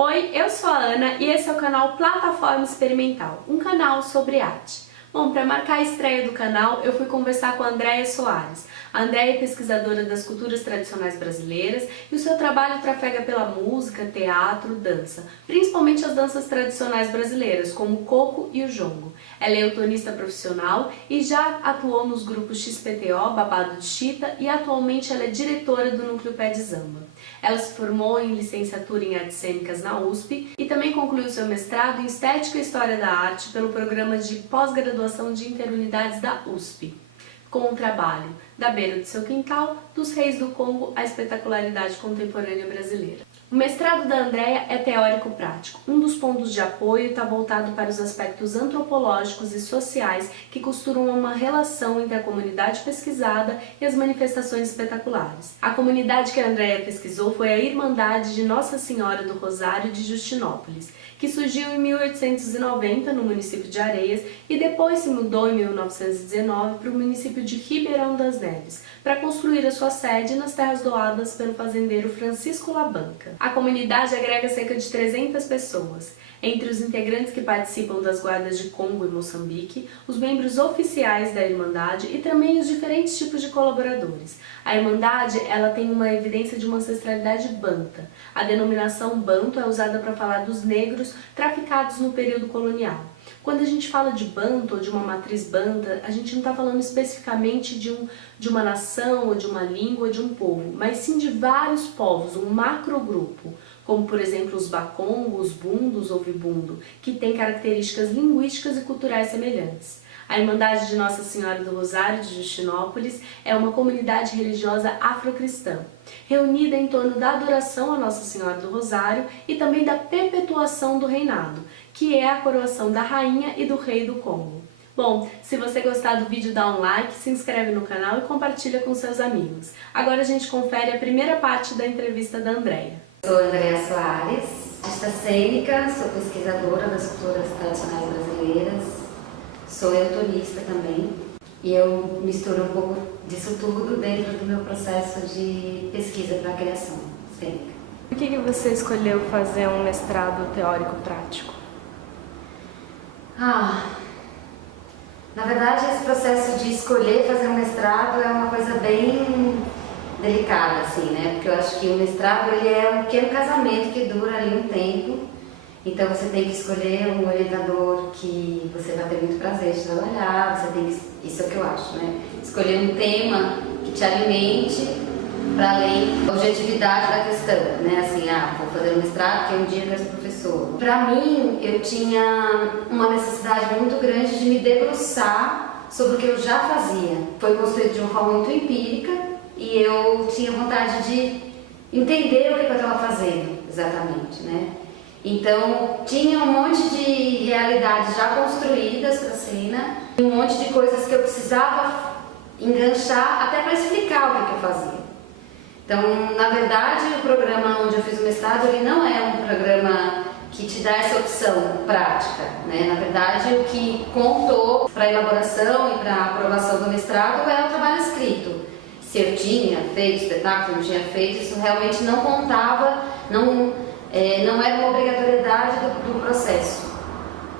Oi, eu sou a Ana e esse é o canal Plataforma Experimental, um canal sobre arte. Bom, para marcar a estreia do canal, eu fui conversar com a Andréia Soares. A Andréia é pesquisadora das culturas tradicionais brasileiras e o seu trabalho trafega pela música, teatro, dança, principalmente as danças tradicionais brasileiras, como o coco e o jongo. Ela é eutonista profissional e já atuou nos grupos XPTO, Babado de Chita, e atualmente ela é diretora do Núcleo Pé de Zamba. Ela se formou em licenciatura em Artes Cênicas na USP e também concluiu seu mestrado em Estética e História da Arte pelo programa de pós-graduação de Interunidades da USP, com o trabalho Da Beira do Seu Quintal, dos Reis do Congo à Espetacularidade Contemporânea Brasileira. O mestrado da Andréia é teórico-prático. Um dos pontos de apoio está voltado para os aspectos antropológicos e sociais que costuram uma relação entre a comunidade pesquisada e as manifestações espetaculares. A comunidade que a Andréia pesquisou foi a Irmandade de Nossa Senhora do Rosário de Justinópolis, que surgiu em 1890 no município de Areias e depois se mudou em 1919 para o município de Ribeirão das Neves, para construir a sua sede nas terras doadas pelo fazendeiro Francisco Labanca. A comunidade agrega cerca de 300 pessoas, entre os integrantes que participam das guardas de Congo e Moçambique, os membros oficiais da Irmandade e também os diferentes tipos de colaboradores. A Irmandade ela tem uma evidência de uma ancestralidade banta. A denominação banto é usada para falar dos negros traficados no período colonial. Quando a gente fala de banto ou de uma matriz banta, a gente não está falando especificamente de uma nação, ou de uma língua, ou de um povo, mas sim de vários povos, um macrogrupo, como por exemplo os bakongos, bundos ou vibundo, que têm características linguísticas e culturais semelhantes. A Irmandade de Nossa Senhora do Rosário de Justinópolis é uma comunidade religiosa afrocristã, reunida em torno da adoração a Nossa Senhora do Rosário e também da perpetuação do reinado, que é a coroação da rainha e do rei do Congo. Bom, se você gostar do vídeo, dá um like, se inscreve no canal e compartilha com seus amigos. Agora a gente confere a primeira parte da entrevista da Andréia. Sou Andréia Soares, artista cênica, sou pesquisadora das culturas tradicionais brasileiras, sou eutonista também e eu misturo um pouco disso tudo dentro do meu processo de pesquisa para a criação cênica. Por que você escolheu fazer um mestrado teórico-prático? Na verdade, esse processo de escolher fazer um mestrado é uma coisa bem delicada, assim, né? Porque eu acho que o mestrado ele é um pequeno casamento que dura ali um tempo. Então você tem que escolher um orientador que você vai ter muito prazer de trabalhar, você tem que, isso é o que eu acho, né? Escolher um tema que te alimente para além da objetividade da questão, né? Assim, vou fazer um mestrado porque um dia eu quero ser professor. Para mim, eu tinha uma necessidade muito grande de me debruçar sobre o que eu já fazia. Foi construído de uma forma muito empírica e eu tinha vontade de entender o que eu estava fazendo exatamente, né? Então, tinha um monte de realidades já construídas para a cena, um monte de coisas que eu precisava enganchar até para explicar o que eu fazia. Então, na verdade, o programa onde eu fiz o mestrado, ele não é um programa que te dá essa opção prática, né? Na verdade, o que contou para a elaboração e para a aprovação do mestrado é o trabalho escrito. Se eu tinha feito espetáculo, não tinha feito, isso realmente não contava, não era uma obrigatoriedade do processo.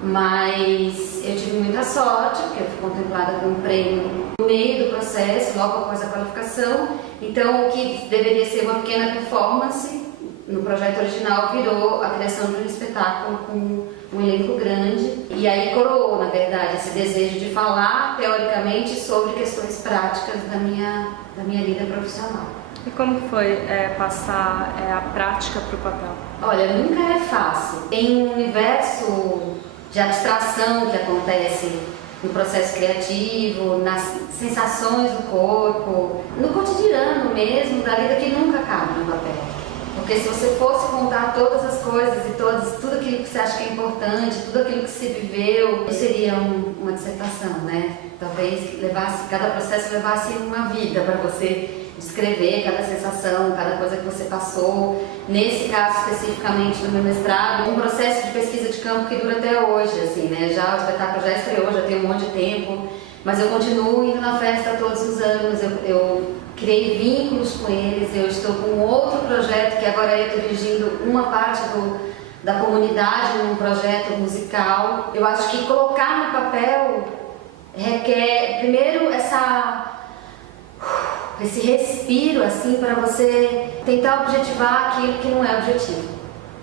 Mas eu tive muita sorte, porque eu fui contemplada com um prêmio no meio do processo, logo após a qualificação. Então, o que deveria ser uma pequena performance, no projeto original virou a criação de um espetáculo com um elenco grande. E aí coroou, na verdade, esse desejo de falar, teoricamente, sobre questões práticas da minha vida profissional. E como foi passar a prática para o papel? Olha, nunca é fácil. Tem um universo de abstração que acontece no processo criativo, nas sensações do corpo, no cotidiano mesmo, da vida que nunca cabe no papel. Porque se você fosse contar todas as coisas e tudo aquilo que você acha que é importante, tudo aquilo que se viveu, seria uma dissertação, né? Talvez cada processo levasse uma vida para você descrever cada sensação, cada coisa que você passou. Nesse caso, especificamente no meu mestrado, um processo de pesquisa de campo que dura até hoje, assim, né? O espetáculo já estreou, já tem um monte de tempo, mas eu continuo indo na festa todos os anos, eu criei vínculos com eles, eu estou com outro projeto que agora eu estou dirigindo uma parte da comunidade num projeto musical. Eu acho que colocar no papel requer, primeiro, esse respiro assim para você tentar objetivar aquilo que não é objetivo,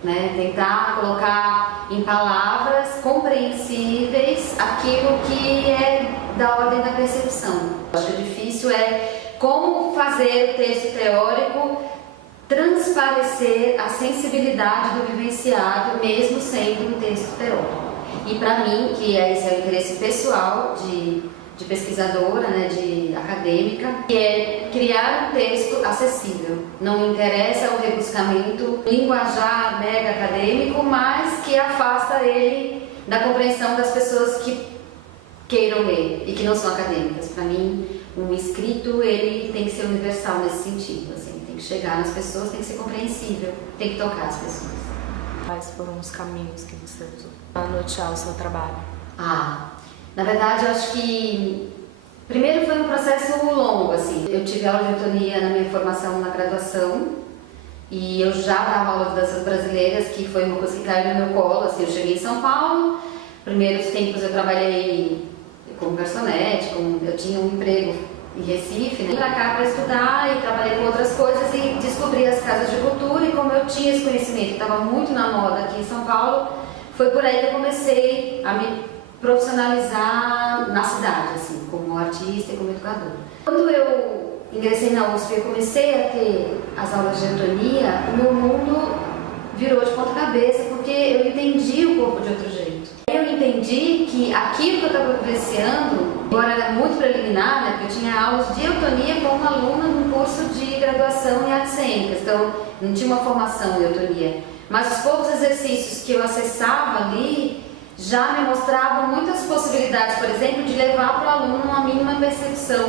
né? Tentar colocar em palavras compreensíveis aquilo que é da ordem da percepção. Eu acho que o difícil é como fazer o texto teórico transparecer a sensibilidade do vivenciado, mesmo sendo um texto teórico. E para mim, que esse é o interesse pessoal de pesquisadora, né, de acadêmica, que é criar um texto acessível. Não me interessa o rebuscamento linguajar mega acadêmico, mas que afasta ele da compreensão das pessoas que queiram ler e que não são acadêmicas. Para mim, um escrito ele tem que ser universal nesse sentido, assim, tem que chegar nas pessoas, tem que ser compreensível, tem que tocar as pessoas. Quais foram os caminhos que você usou para nortear o seu trabalho? Na verdade, eu acho que primeiro foi um processo longo, assim. Eu tive aula de ortonia na minha formação na graduação e eu já dava aula de danças brasileiras, que foi uma coisa que caiu no meu colo, assim. Eu cheguei em São Paulo, primeiros tempos eu trabalhei como garçonete, eu tinha um emprego em Recife, né? Vim pra cá para estudar e trabalhei com outras coisas e descobri as casas de cultura, e como eu tinha esse conhecimento, estava muito na moda aqui em São Paulo, foi por aí que eu comecei a me profissionalizar na cidade, assim, como artista e como educadora. Quando eu ingressei na USP e comecei a ter as aulas de ortonia, o meu mundo virou de ponta cabeça, porque eu entendi o corpo de outro jeito. Eu entendi que aquilo que eu estava vivenciando, embora era muito preliminar, né, porque eu tinha aulas de ortonia como aluna num curso de graduação em artes cênicas, então não tinha uma formação em ortonia, mas os poucos exercícios que eu acessava ali já me mostravam muitas possibilidades, por exemplo, de levar para o aluno uma mínima percepção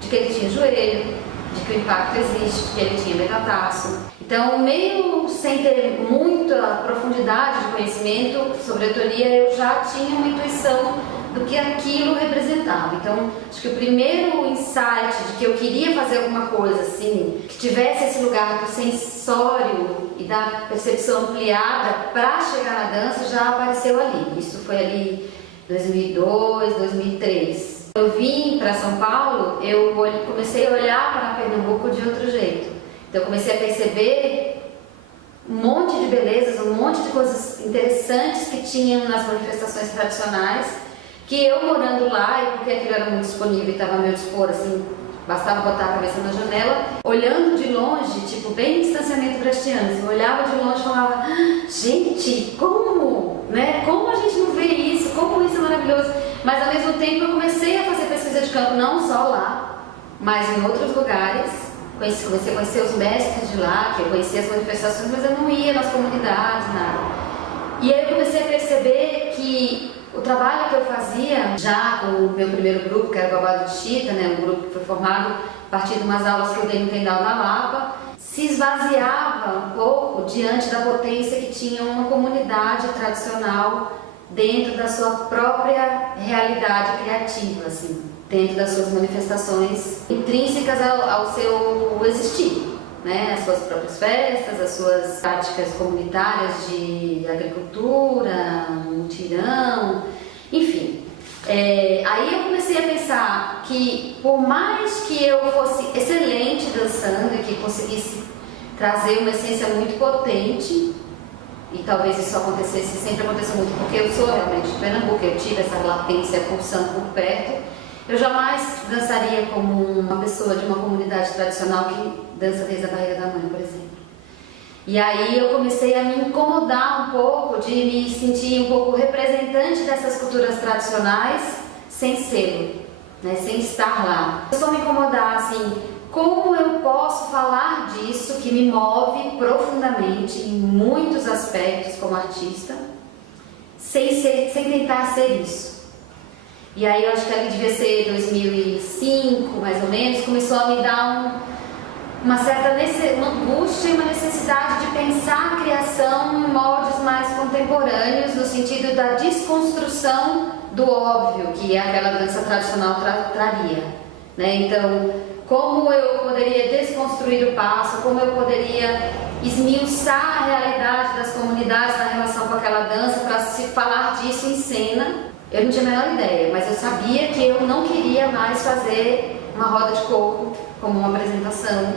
de que ele tinha joelho, de que o impacto existe, que ele tinha metatarso. Então, meio sem ter muita profundidade de conhecimento sobre ortonia, eu já tinha uma intuição do que aquilo representava. Então, acho que o primeiro insight de que eu queria fazer alguma coisa assim, que tivesse esse lugar do sensório e da percepção ampliada para chegar na dança, já apareceu ali. Isso foi ali 2002, 2003. Eu vim para São Paulo, eu comecei a olhar para Pernambuco de outro jeito. Então eu comecei a perceber um monte de belezas, um monte de coisas interessantes que tinham nas manifestações tradicionais, que eu morando lá, e porque aquilo era muito disponível e estava a meu dispor, assim, bastava botar a cabeça na janela, olhando de longe, tipo, bem em distanciamento brechtiano, assim, eu olhava de longe e falava, gente, como? Né? Como a gente não vê isso? Como isso é maravilhoso? Mas ao mesmo tempo eu comecei a fazer pesquisa de campo, não só lá, mas em outros lugares. Comecei a conhecer os mestres de lá, que eu conhecia as manifestações, mas eu não ia nas comunidades, nada. E aí eu comecei a perceber que o trabalho que eu fazia, já com o meu primeiro grupo, que era o Babado de Chita, né, um grupo que foi formado a partir de umas aulas que eu dei no Tendal na Lapa, se esvaziava um pouco diante da potência que tinha uma comunidade tradicional dentro da sua própria realidade criativa, assim, dentro das suas manifestações intrínsecas ao seu existir, né? As suas próprias festas, as suas práticas comunitárias de agricultura, mutirão, enfim. Aí eu comecei a pensar que, por mais que eu fosse excelente dançando e que conseguisse trazer uma essência muito potente, e talvez isso acontecesse, sempre aconteceu muito, porque eu sou realmente de Pernambuco, eu tive essa latência pulsando por perto, eu jamais dançaria como uma pessoa de uma comunidade tradicional que dança desde a barriga da mãe, por exemplo. E aí eu comecei a me incomodar um pouco, de me sentir um pouco representante dessas culturas tradicionais, sem ser, né, sem estar lá. Eu só me incomodar assim, como eu posso falar disso que me move profundamente em muitos aspectos como artista, sem tentar ser isso. E aí eu acho que ali devia ser 2005, mais ou menos, começou a me dar uma certa uma angústia e uma necessidade de pensar a criação em moldes mais contemporâneos, no sentido da desconstrução do óbvio que aquela dança tradicional traria, né? Então, como eu poderia desconstruir o passo, como eu poderia esmiuçar a realidade das comunidades na relação com aquela dança, para se falar disso em cena. Eu não tinha a menor ideia, mas eu sabia que eu não queria mais fazer uma roda de coco como uma apresentação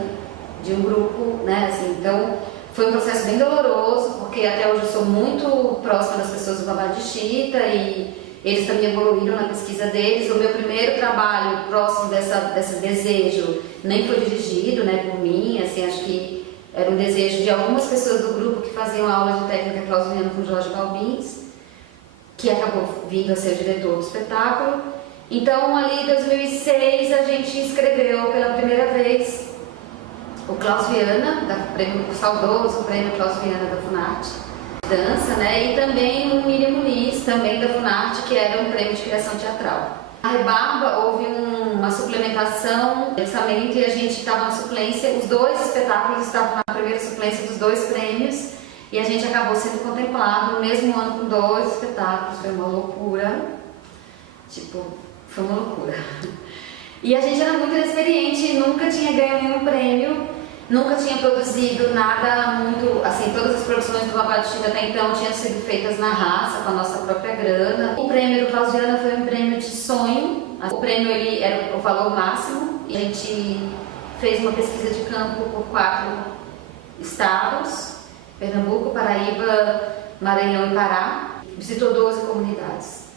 de um grupo, né, assim. Então foi um processo bem doloroso, porque até hoje eu sou muito próxima das pessoas do Babado de Chita e eles também evoluíram na pesquisa deles. O meu primeiro trabalho próximo desse desejo nem foi dirigido, né, por mim, assim, acho que era um desejo de algumas pessoas do grupo que faziam aula de técnica clausiana com Jorge Balbins, que acabou vindo a ser o diretor do espetáculo. Então, ali em 2006, a gente escreveu pela primeira vez o Klaus Viana, o saudoso prêmio Klaus Viana da Funarte, dança, né? E também o Miriam Muniz, também da Funarte, que era um prêmio de criação teatral. Na Rebarba houve uma suplementação, pensamento, e a gente estava na suplência, os dois espetáculos estavam na primeira suplência dos dois prêmios, e a gente acabou sendo contemplado no mesmo ano com 2 espetáculos. Foi uma loucura, foi uma loucura. E a gente era muito inexperiente, nunca tinha ganho nenhum prêmio, nunca tinha produzido nada muito, assim, todas as produções do Babado de Chita até então tinham sido feitas na raça, com a nossa própria grana. O prêmio do Klaus Viana foi um prêmio de sonho, o prêmio ele era o valor máximo, e a gente fez uma pesquisa de campo por 4 estados, Pernambuco, Paraíba, Maranhão e Pará, visitou 12 comunidades.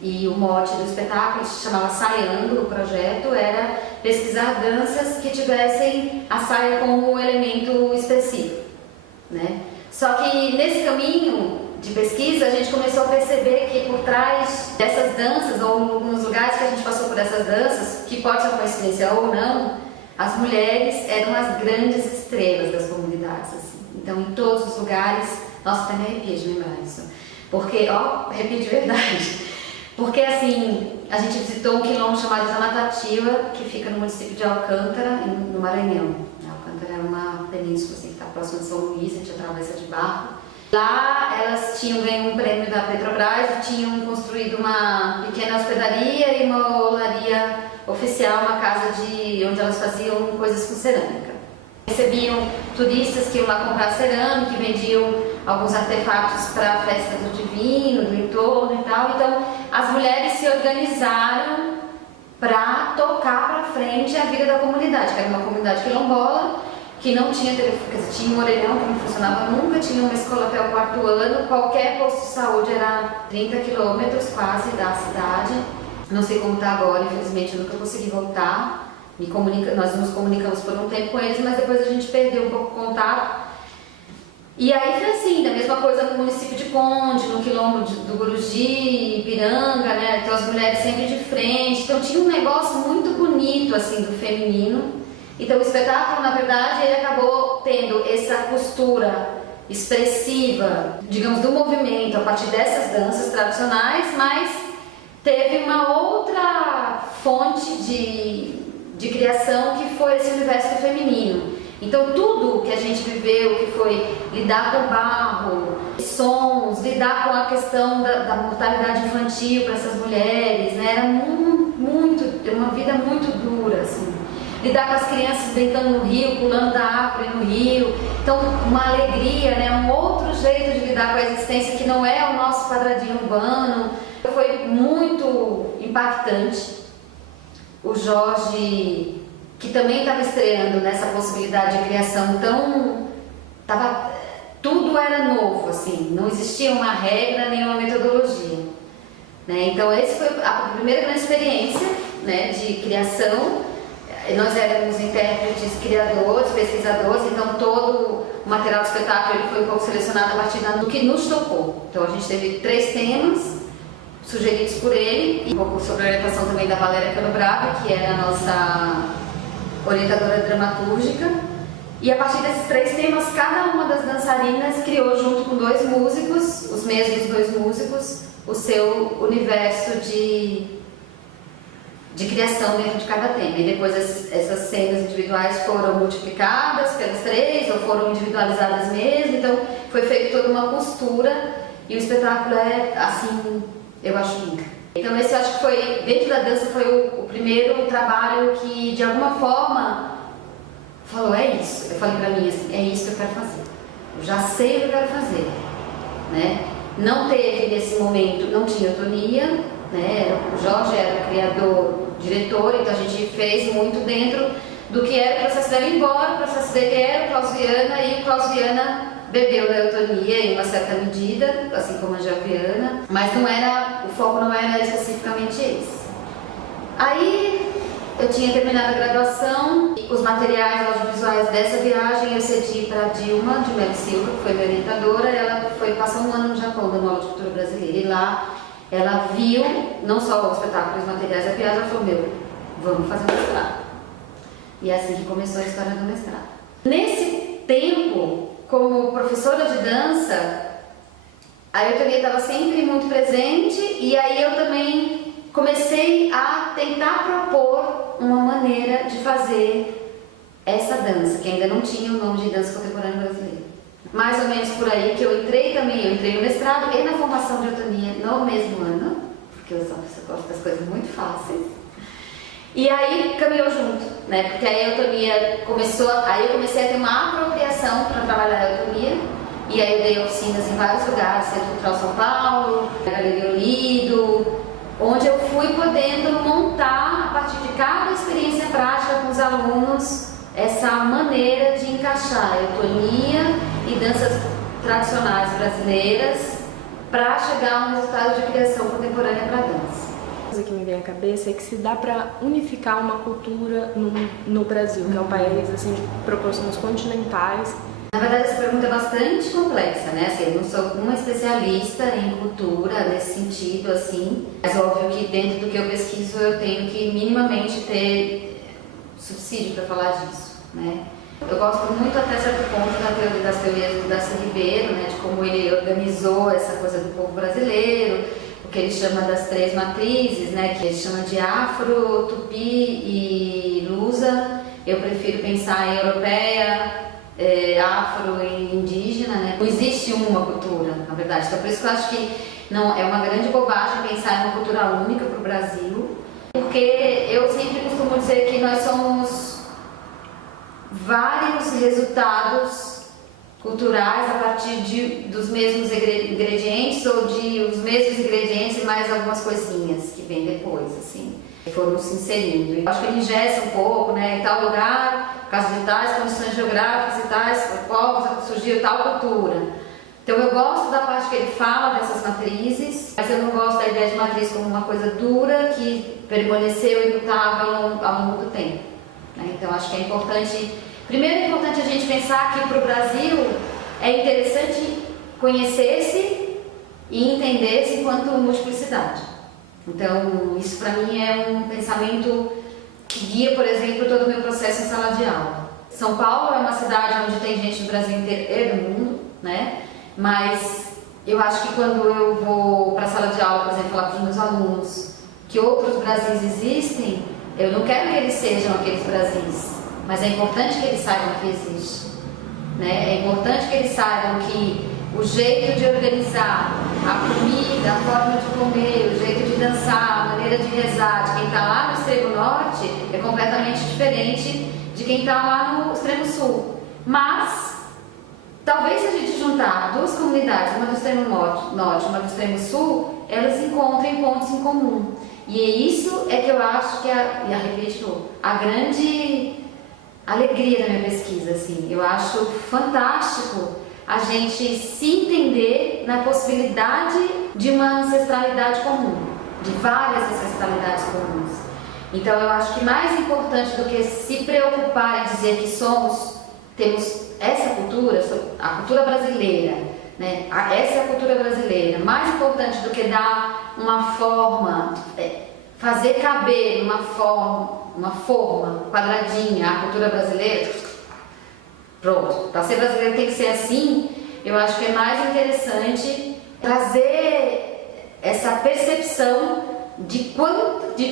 E o mote do espetáculo se chamava Saiando, o projeto era pesquisar danças que tivessem a saia como elemento expressivo, né? Só que nesse caminho de pesquisa a gente começou a perceber que por trás dessas danças, ou nos lugares que a gente passou por essas danças, que pode ser uma coincidência ou não, as mulheres eram as grandes estrelas das comunidades, assim. Então em todos os lugares, nossa, até me arrepia de lembrar isso, porque, arrepio de verdade. Porque assim, a gente visitou um quilombo chamado Zanatativa, que fica no município de Alcântara, no Maranhão. Alcântara é uma península assim, que está próxima de São Luís, a gente atravessa de barco. Lá elas tinham ganho um prêmio da Petrobras e tinham construído uma pequena hospedaria e uma olaria oficial, uma casa onde elas faziam coisas com cerâmica. Recebiam turistas que iam lá comprar cerâmica e vendiam alguns artefatos para a festa do divino, do entorno e tal. Então, as mulheres se organizaram para tocar para frente a vida da comunidade, que era uma comunidade quilombola, que não tinha telefone, tinha um orelhão que não funcionava nunca, tinha uma escola até o 4º ano, qualquer posto de saúde era 30 quilômetros quase da cidade. Não sei como está agora, infelizmente eu nunca consegui voltar. Nós nos comunicamos por um tempo com eles, mas depois a gente perdeu um pouco o contato. E aí foi assim, da mesma coisa no município de Conde, no quilombo do Guruji, Ipiranga, né? Então as mulheres sempre de frente. Então tinha um negócio muito bonito assim do feminino. Então o espetáculo, na verdade, ele acabou tendo essa costura expressiva, digamos, do movimento a partir dessas danças tradicionais, mas teve uma outra fonte de criação que foi esse universo do feminino. Então tudo que a gente viveu, que foi lidar com barro, sons, lidar com a questão da mortalidade infantil para essas mulheres, né? Era uma vida muito dura, assim. Lidar com as crianças brincando no rio, pulando da árvore no rio. Então uma alegria, né? Um outro jeito de lidar com a existência que não é o nosso quadradinho urbano. Foi muito impactante. O Jorge, que também estava estreando nessa possibilidade de criação tudo era novo, assim, não existia uma regra nem uma metodologia, né? Então essa foi a primeira grande experiência, né, de criação. Nós éramos intérpretes, criadores, pesquisadores, então todo o material do espetáculo ele foi um pouco selecionado a partir do que nos tocou. Então a gente teve 3 temas sugeridos por ele, e um pouco sobre a orientação também da Valéria Canobrava, que era a nossa orientadora dramatúrgica. E a partir desses 3 temas, cada uma das dançarinas criou junto com 2 músicos, os mesmos 2 músicos, o seu universo de criação dentro de cada tema. E depois essas cenas individuais foram multiplicadas pelos 3 ou foram individualizadas mesmo. Então foi feita toda uma costura e o espetáculo é assim, eu acho lindo. Então esse eu acho que foi, dentro da dança, foi o primeiro trabalho que de alguma forma falou, é isso. Eu falei pra mim assim, é isso que eu quero fazer. eu já sei o que eu quero fazer, né? Não teve nesse momento, não tinha Eutonia, né? O Jorge era o criador, diretor, então a gente fez muito dentro do que era o processo dela ir embora. O processo dele era o Klaus Viana, e o Klaus Viana bebeu da Eutonia em uma certa medida, assim como a Javiana, mas não era, o foco não era especificamente esse. Aí eu tinha terminado a graduação, os materiais audiovisuais dessa viagem eu cedi para a Dilma de Mello Silva, que foi minha orientadora. Ela foi passar um ano no Japão dando aula de cultura brasileira, e lá ela viu não só o espetáculo e os materiais da viagem, ela falou: meu, vamos fazer um mestrado. E é assim que começou a história do mestrado. Nesse tempo, como professora de dança, a Eutonia estava sempre muito presente, e aí eu também comecei a tentar propor uma maneira de fazer essa dança, que ainda não tinha o nome de dança contemporânea brasileira. Mais ou menos por aí que eu entrei também, eu entrei no mestrado e na formação de Eutonia no mesmo ano, porque eu sou uma pessoa que gosta das coisas muito fáceis. E aí caminhou junto, né? Porque aí a Eutonia começou, aí eu comecei a ter uma apropriação para trabalhar a Eutonia, e aí eu dei oficinas em vários lugares, Centro Cultural São Paulo, Galeria Unido, onde eu fui podendo montar, a partir de cada experiência prática com os alunos, essa maneira de encaixar a Eutonia e danças tradicionais brasileiras para chegar a um resultado de criação contemporânea para a dança. A coisa que me vem à cabeça é que se dá para unificar uma cultura no Brasil, que é um país assim, de proporções continentais. Na verdade, essa pergunta é bastante complexa, né? Assim, eu não sou uma especialista em cultura nesse sentido, assim, mas óbvio que dentro do que eu pesquiso eu tenho que minimamente ter subsídio para falar disso, né? Eu gosto muito até certo ponto das teorias do Darcy Ribeiro, né? De como ele organizou essa coisa do povo brasileiro, o que ele chama das 3 matrizes, né? Que ele chama de Afro, Tupi e Lusa. Eu prefiro pensar em europeia, afro e indígena, né? Não existe uma cultura, na verdade. Então, por isso que eu acho que não é uma grande bobagem pensar em uma cultura única para o Brasil, porque eu sempre costumo dizer que nós somos vários resultados culturais a partir dos mesmos ingredientes, ou de os mesmos ingredientes e mais algumas coisinhas que vêm depois, assim, foram se inserindo. Eu acho que ele ingessa um pouco, né? Em tal lugar, por causa de tais condições geográficas e tais povos, surgiu tal cultura. Então eu gosto da parte que ele fala dessas matrizes, mas eu não gosto da ideia de matriz como uma coisa dura que permaneceu imutável ao longo do tempo, né? Então acho que é importante, primeiro é importante a gente pensar que para o Brasil é interessante conhecer-se e entender-se enquanto multiplicidade. Então isso para mim é um pensamento que guia, por exemplo, todo o meu processo em sala de aula. São Paulo é uma cidade onde tem gente do Brasil inteiro e do mundo, né? Mas eu acho que quando eu vou para a sala de aula, por exemplo, falar para os meus alunos que outros Brasis existem, eu não quero que eles sejam aqueles Brasis, mas é importante que eles saibam que existe, né? É importante que eles saibam que o jeito de organizar a comida, a forma de comer, o jeito de dançar, a maneira de rezar de quem está lá no extremo norte é completamente diferente de quem está lá no extremo sul. Mas talvez se a gente juntar duas comunidades, uma do extremo norte, uma do extremo sul, elas encontrem pontos em comum. E é isso é que eu acho que a grande alegria da minha pesquisa, assim. Eu acho fantástico a gente se entender na possibilidade de uma ancestralidade comum, de várias ancestralidades comuns. Então eu acho que mais importante do que se preocupar em dizer que temos essa cultura, a cultura brasileira, né? Essa é a cultura brasileira. Mais importante do que dar uma forma, fazer caber uma forma quadradinha a cultura brasileira. Pronto, para ser brasileiro tem que ser assim. Eu acho que é mais interessante trazer essa percepção de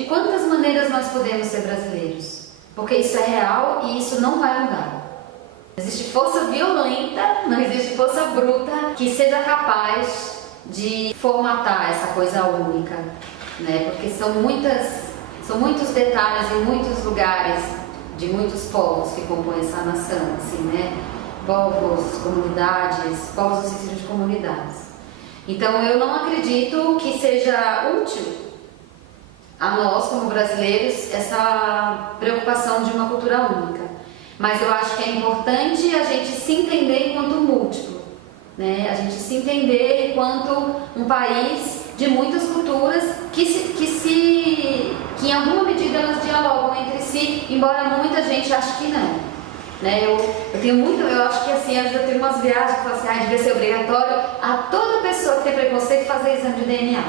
quantas maneiras nós podemos ser brasileiros, porque isso é real e isso não vai mudar. Não existe força violenta, não existe força bruta que seja capaz de formatar essa coisa única, né? Porque são muitos detalhes em muitos lugares de muitos povos que compõem essa nação, assim, né? povos, comunidades, povos no sentido de comunidades. Então eu não acredito que seja útil a nós, como brasileiros, essa preocupação de uma cultura única. Mas eu acho que é importante a gente se entender enquanto múltiplo, né? A gente se entender enquanto um país de muitas culturas que em alguma medida elas dialogam entre si, embora muita gente ache que não. Né? Eu acho que assim, eu tenho umas viagens que falam assim, devia ser obrigatório a toda pessoa que tem preconceito fazer exame de DNA.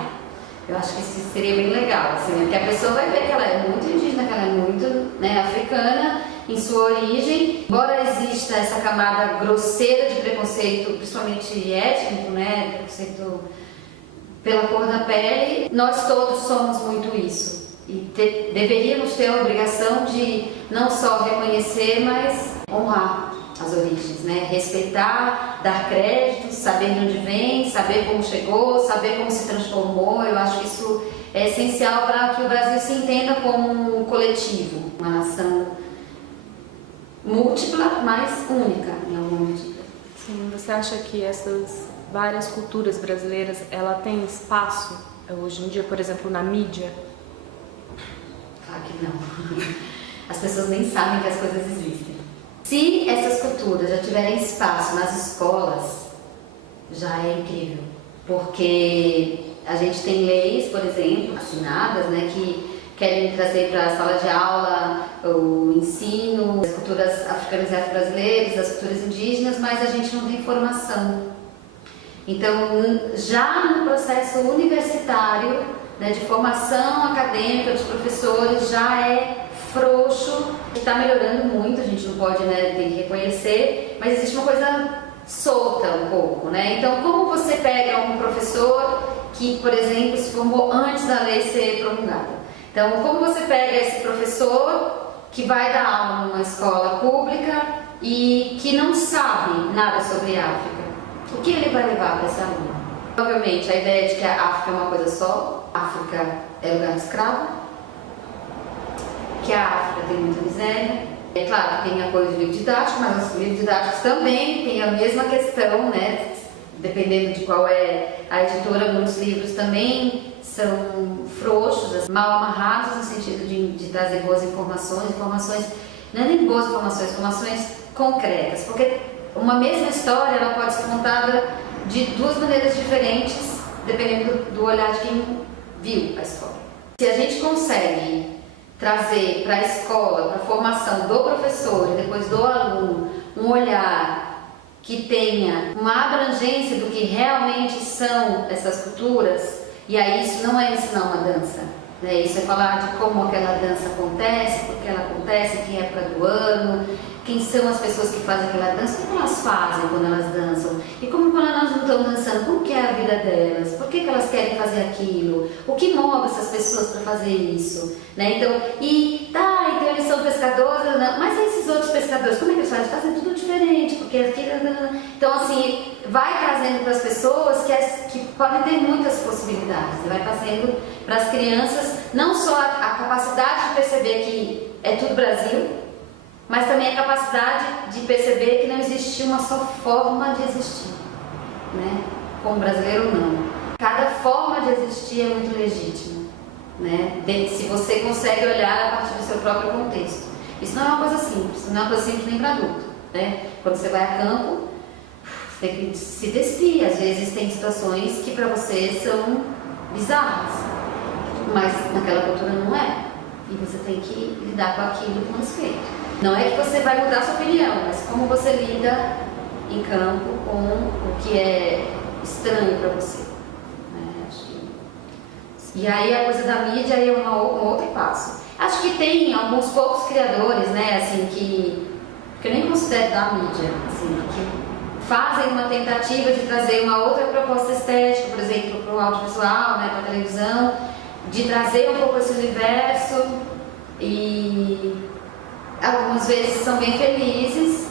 Eu acho que isso seria bem legal, assim, né? Porque a pessoa vai ver que ela é muito indígena, que ela é muito, né, africana em sua origem. Embora exista essa camada grosseira de preconceito, principalmente étnico, né, preconceito pela cor da pele, nós todos somos muito isso. E deveríamos ter a obrigação de não só reconhecer, mas honrar as origens, né? Respeitar, dar crédito, saber de onde vem, saber como chegou, saber como se transformou. Eu acho que isso é essencial para que o Brasil se entenda como um coletivo, uma nação múltipla, mas única em alguma medida. Sim, você acha que essas várias culturas brasileiras, ela tem espaço hoje em dia, por exemplo, na mídia? Claro que não. As pessoas nem sabem que as coisas existem. Se essas culturas já tiverem espaço nas escolas, já é incrível. Porque a gente tem leis, por exemplo, assinadas, né, que querem trazer para a sala de aula o ensino das culturas africanas e afro-brasileiras, das culturas indígenas, mas a gente não tem formação. Então, já no processo universitário, né, de formação acadêmica dos professores, já é frouxo, está melhorando muito, a gente não pode, né, tem que reconhecer, mas existe uma coisa solta um pouco, né? Então, como você pega um professor que, por exemplo, se formou antes da lei ser promulgada? Então, como você pega esse professor que vai dar aula numa escola pública e que não sabe nada sobre a África? O que ele vai levar para esse aluno? Provavelmente a ideia de que a África é uma coisa só, a África é lugar de escravo, que a África tem muita miséria. É claro que tem apoio de livro didático, mas os livros didáticos também têm a mesma questão, né? Dependendo de qual é a editora, muitos livros também são frouxos, mal amarrados no sentido de trazer boas informações, não é nem boas informações concretas, porque uma mesma história ela pode ser contada de duas maneiras diferentes, dependendo do olhar de quem viu a história. Se a gente consegue trazer para a escola, para a formação do professor e depois do aluno, um olhar que tenha uma abrangência do que realmente são essas culturas, e aí isso não é ensinar uma dança, né? Isso é falar de como aquela dança acontece, por que ela acontece, em que época do ano, quem são as pessoas que fazem aquela dança, o que elas fazem quando elas dançam, e como quando elas não estão dançando, como que é a vida delas, por que elas querem fazer aquilo, o que move essas pessoas para fazer isso, né? Então eles são pescadores, mas esses outros pescadores, como é que eles fazem? Fazem tudo diferente, porque aquilo... Então assim, vai trazendo para as pessoas que podem ter muitas possibilidades, vai trazendo para as crianças não só a capacidade de perceber que é tudo Brasil, mas também a capacidade de perceber que não existe uma só forma de existir, né? Como brasileiro ou não. Cada forma de existir é muito legítima, né? Se você consegue olhar a partir do seu próprio contexto. Isso não é uma coisa simples, não é uma coisa simples nem para adulto, né? Quando você vai a campo, você tem que se despir. Às vezes tem situações que para você são bizarras, mas naquela cultura não é. E você tem que lidar com aquilo com respeito. Não é que você vai mudar sua opinião, mas como você lida em campo com o que é estranho para você. Né? E aí a coisa da mídia é um outro passo. Acho que tem alguns poucos criadores, né, assim, que eu nem considero da mídia, assim, que fazem uma tentativa de trazer uma outra proposta estética, por exemplo, para o audiovisual, né, para a televisão, de trazer um pouco esse universo, e algumas vezes são bem felizes,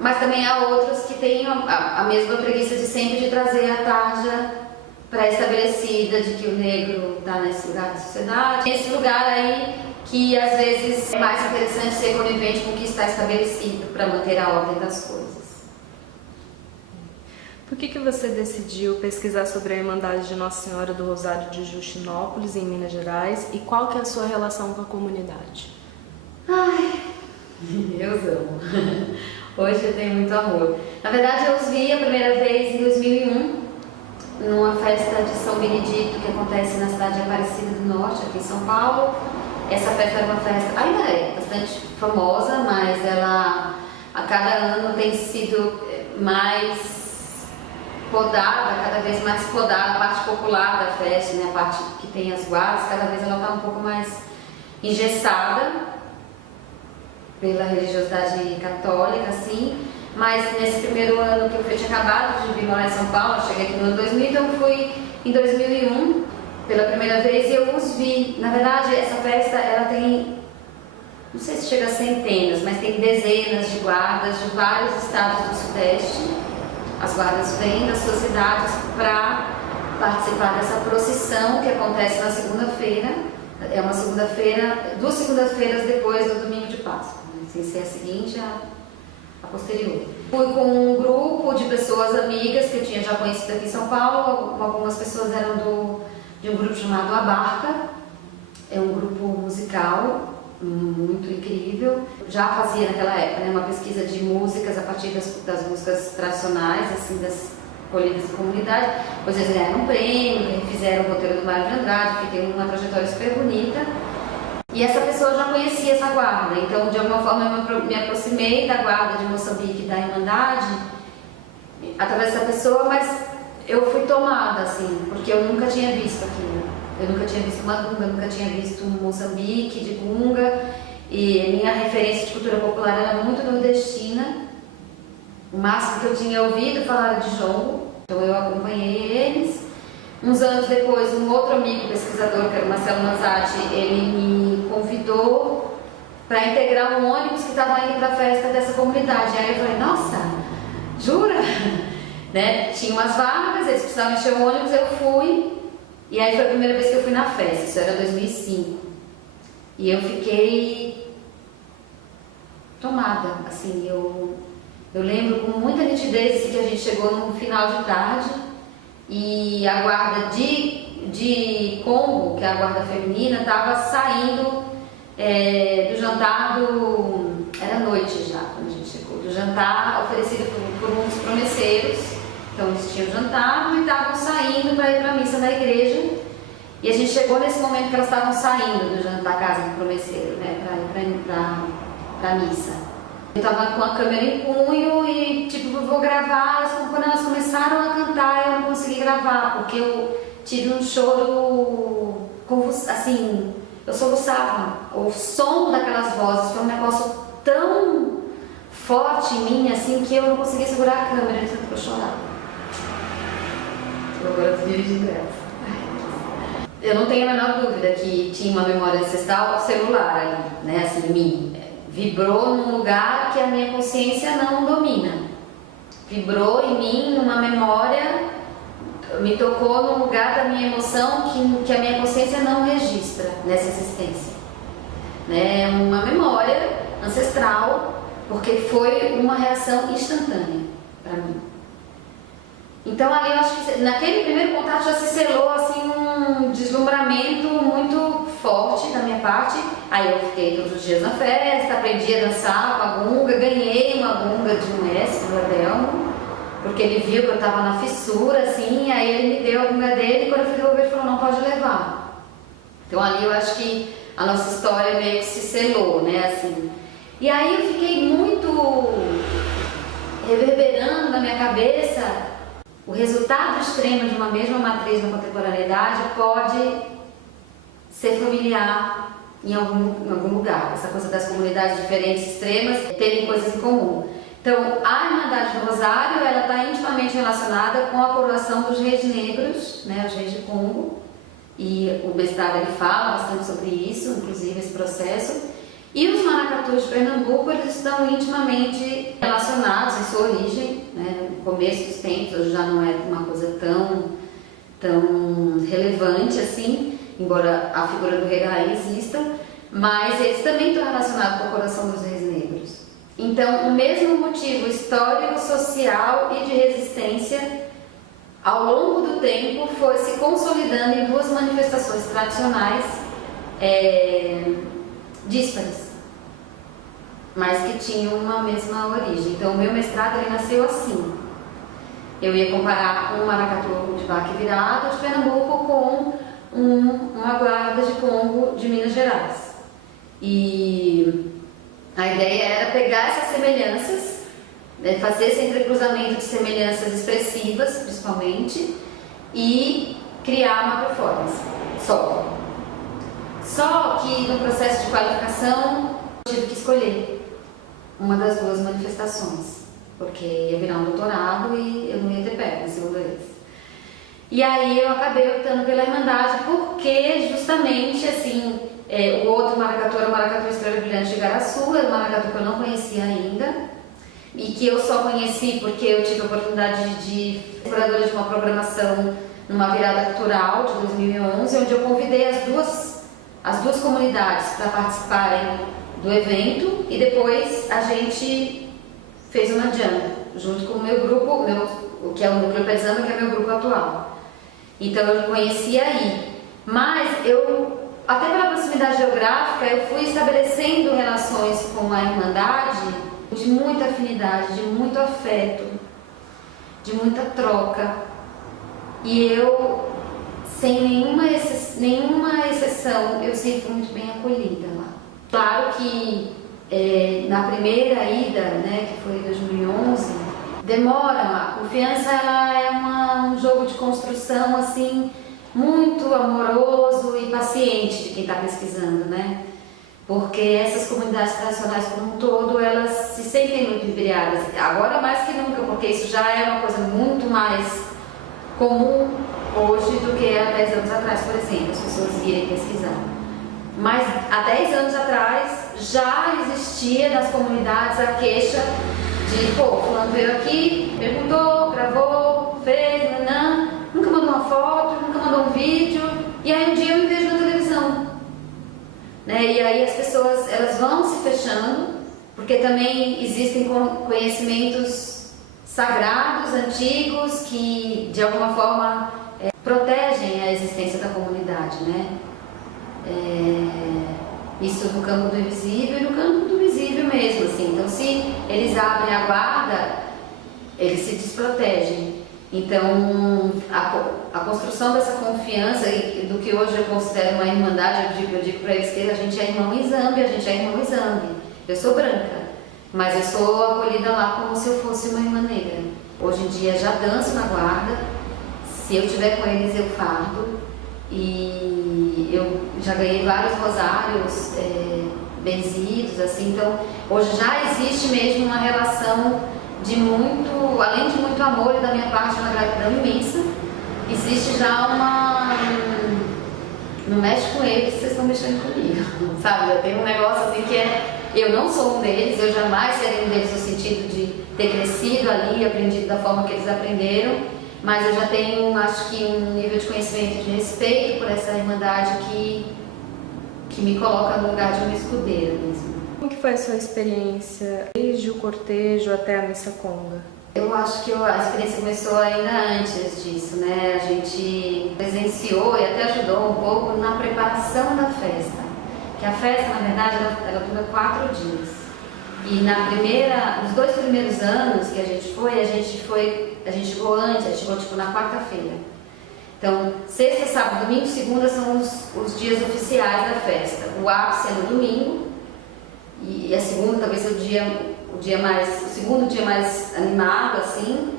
mas também há outros que têm a mesma preguiça de sempre de trazer a tarja pré-estabelecida de que o negro está nesse lugar da sociedade. Esse lugar aí que às vezes é mais interessante ser conivente com o que está estabelecido para manter a ordem das coisas. Por que você decidiu pesquisar sobre a Irmandade de Nossa Senhora do Rosário de Justinópolis, em Minas Gerais, e qual que é a sua relação com a comunidade? Ai, eu os amo. Hoje eu tenho muito amor. Na verdade, eu os vi a primeira vez em 2001, numa festa de São Benedito que acontece na cidade de Aparecida do Norte, aqui em São Paulo. Essa festa era uma festa, ainda é bastante famosa, mas ela a cada ano tem sido mais podada, cada vez mais podada, a parte popular da festa, né, a parte que tem as guardas, cada vez ela está um pouco mais engessada pela religiosidade católica, assim. Mas nesse primeiro ano que eu tinha acabado de vir morar em São Paulo, eu cheguei aqui no ano 2000, então eu fui em 2001 pela primeira vez e eu os vi. Na verdade, essa festa, ela tem, não sei se chega a centenas, mas tem dezenas de guardas de vários estados do Sudeste. As guardas vêm das suas cidades para participar dessa procissão que acontece na segunda-feira. É uma segunda-feira, 2 segundas-feiras depois do domingo de Páscoa. Sem ser a seguinte, a posterior. Fui com um grupo de pessoas amigas que eu tinha já conhecido aqui em São Paulo. Algumas pessoas eram de um grupo chamado A Barca. É um grupo musical muito incrível. Já fazia naquela época, né, uma pesquisa de músicas a partir das músicas tradicionais, assim, das colhidas de comunidade. Depois eles ganharam um prêmio, fizeram o roteiro do Mário de Andrade, que tem uma trajetória super bonita. E essa pessoa já conhecia essa guarda, então de alguma forma eu me aproximei da guarda de Moçambique, da Irmandade, através dessa pessoa, mas eu fui tomada, assim, porque eu nunca tinha visto aquilo. Eu nunca tinha visto uma gunga, nunca tinha visto um Moçambique de gunga, e minha referência de cultura popular era muito nordestina. O máximo que eu tinha ouvido falar de jongo, então eu acompanhei eles. Uns anos depois, um outro amigo pesquisador, que era o Marcelo Manzatti, ele me convidou para integrar um ônibus que estava indo para a festa dessa comunidade. Aí eu falei, nossa, jura? Né? Tinha umas vagas, eles precisavam encher o ônibus, eu fui. E aí foi a primeira vez que eu fui na festa, isso era 2005. E eu fiquei tomada, assim, eu lembro com muita nitidez que a gente chegou no final de tarde e a guarda de Congo, que é a guarda feminina, estava saindo do jantar era noite já, quando a gente chegou, do jantar oferecido por um dos promesseiros. Então eles tinham jantado e estavam saindo para ir para a missa na igreja. E a gente chegou nesse momento que elas estavam saindo da casa do promesseiro, né, para ir para a missa. Eu estava com a câmera em punho e tipo, vou gravar. Quando elas começaram a cantar, eu não consegui gravar, porque eu tive um choro assim, eu soluçava. O som daquelas vozes foi um negócio tão forte em mim, assim, que eu não conseguia segurar a câmera, de tanto que eu chorava. Agora eu tô dirigindo essa. Eu não tenho a menor dúvida que tinha uma memória ancestral celular ali, né, assim, em mim. Vibrou num lugar que a minha consciência não domina. Vibrou em mim numa memória, me tocou num lugar da minha emoção que a minha consciência não registra nessa existência. Né? Uma memória ancestral, porque foi uma reação instantânea para mim. Então ali eu acho que naquele primeiro contato já se selou assim um deslumbramento muito forte da minha parte. Aí eu fiquei todos os dias na festa, aprendi a dançar com a gunga, ganhei uma gunga de um mestre do Adelmo, porque ele viu que eu estava na fissura, assim, aí ele me deu a gunga dele e quando eu fui devolver ele falou, não pode levar. Então ali eu acho que a nossa história meio que se selou, né, assim. E aí eu fiquei muito reverberando na minha cabeça. O resultado extremo de uma mesma matriz na contemporaneidade pode ser familiar em algum lugar. Essa coisa das comunidades diferentes, extremas, terem coisas em comum. Então, a Irmandade do Rosário, ela está intimamente relacionada com a coroação dos reis negros, né, os reis de Congo. E o mestrado ele fala bastante sobre isso, inclusive esse processo. E os maracatus de Pernambuco, eles estão intimamente relacionados em sua origem, né? No começo dos tempos, hoje já não é uma coisa tão relevante assim, embora a figura do rei Raí exista, mas eles também estão relacionados com a coroação dos reis negros. Então, o mesmo motivo histórico, social e de resistência ao longo do tempo foi se consolidando em duas manifestações tradicionais díspares, mas que tinham uma mesma origem. Então o meu mestrado ele nasceu assim. Eu ia comparar um maracatu de vaca virada de Pernambuco com uma guarda de pombo de Minas Gerais. E a ideia era pegar essas semelhanças, fazer esse entrecruzamento de semelhanças expressivas, principalmente, e criar uma performance só. Só que no processo de qualificação eu tive que escolher uma das duas manifestações, porque ia virar um doutorado e eu não ia ter pé na segunda vez. E aí eu acabei optando pela Irmandade, porque justamente assim, o outro maracatu era o maracatu Estrela Brilhante de Igaraçu, era um maracatu que eu não conhecia ainda, e que eu só conheci porque eu tive a oportunidade de ser curadora de uma programação numa virada cultural de 2011, onde eu convidei as duas comunidades para participarem do evento, e depois a gente fez uma jam junto com o meu grupo, que é o Núcleo Pé de Samba, que é o meu grupo atual. Então eu conheci aí, mas eu, até pela proximidade geográfica, eu fui estabelecendo relações com a Irmandade de muita afinidade, de muito afeto, de muita troca, e eu, sem nenhuma exceção, eu sempre fui muito bem acolhida lá. Claro que na primeira ida, né, que foi em 2011, demora, a confiança ela é um jogo de construção assim, muito amoroso e paciente de quem está pesquisando, né? Porque essas comunidades tradicionais como um todo, elas se sentem muito embriagadas, agora mais que nunca, porque isso já é uma coisa muito mais comum hoje do que há 10 anos atrás, por exemplo, as pessoas virem pesquisar. Mas há 10 anos atrás já existia nas comunidades a queixa de, fulano veio aqui, perguntou, gravou, fez, nunca mandou uma foto, nunca mandou um vídeo, e aí um dia eu me vejo na televisão. Né? E aí as pessoas elas vão se fechando, porque também existem conhecimentos sagrados, antigos, que de alguma forma protegem a existência da comunidade, né? Isso no campo do invisível e no campo do visível mesmo, assim. Então, se eles abrem a guarda, eles se desprotegem. Então, a construção dessa confiança, e do que hoje eu considero uma irmandade, eu digo para eles que a gente é irmão em Zambi, a gente é irmão em Zambi. Eu sou branca, mas eu sou acolhida lá como se eu fosse uma irmã negra. Hoje em dia já danço na guarda, se eu estiver com eles eu fardo, e eu já ganhei vários rosários benzidos, assim. Então hoje já existe mesmo uma relação de muito, além de muito amor e da minha parte uma gratidão imensa, existe já não mexe com eles, vocês estão mexendo comigo, sabe? Eu tenho um negócio assim que eu não sou um deles, eu jamais serei um deles no sentido de ter crescido ali, aprendido da forma que eles aprenderam, mas eu já tenho, acho que, um nível de conhecimento, de respeito por essa irmandade que me coloca no lugar de uma escudeira mesmo. Como que foi a sua experiência desde o cortejo até a missa conga? Eu acho que a experiência começou ainda antes disso, né? A gente presenciou e até ajudou um pouco na preparação da festa. Que a festa, na verdade, ela dura 4 dias. E nos 2 primeiros anos que a gente chegou antes, a gente chegou tipo na quarta-feira. Então, sexta, sábado, domingo, segunda são os dias oficiais da festa. O ápice é no domingo, e a segunda talvez seja o segundo dia mais animado, assim.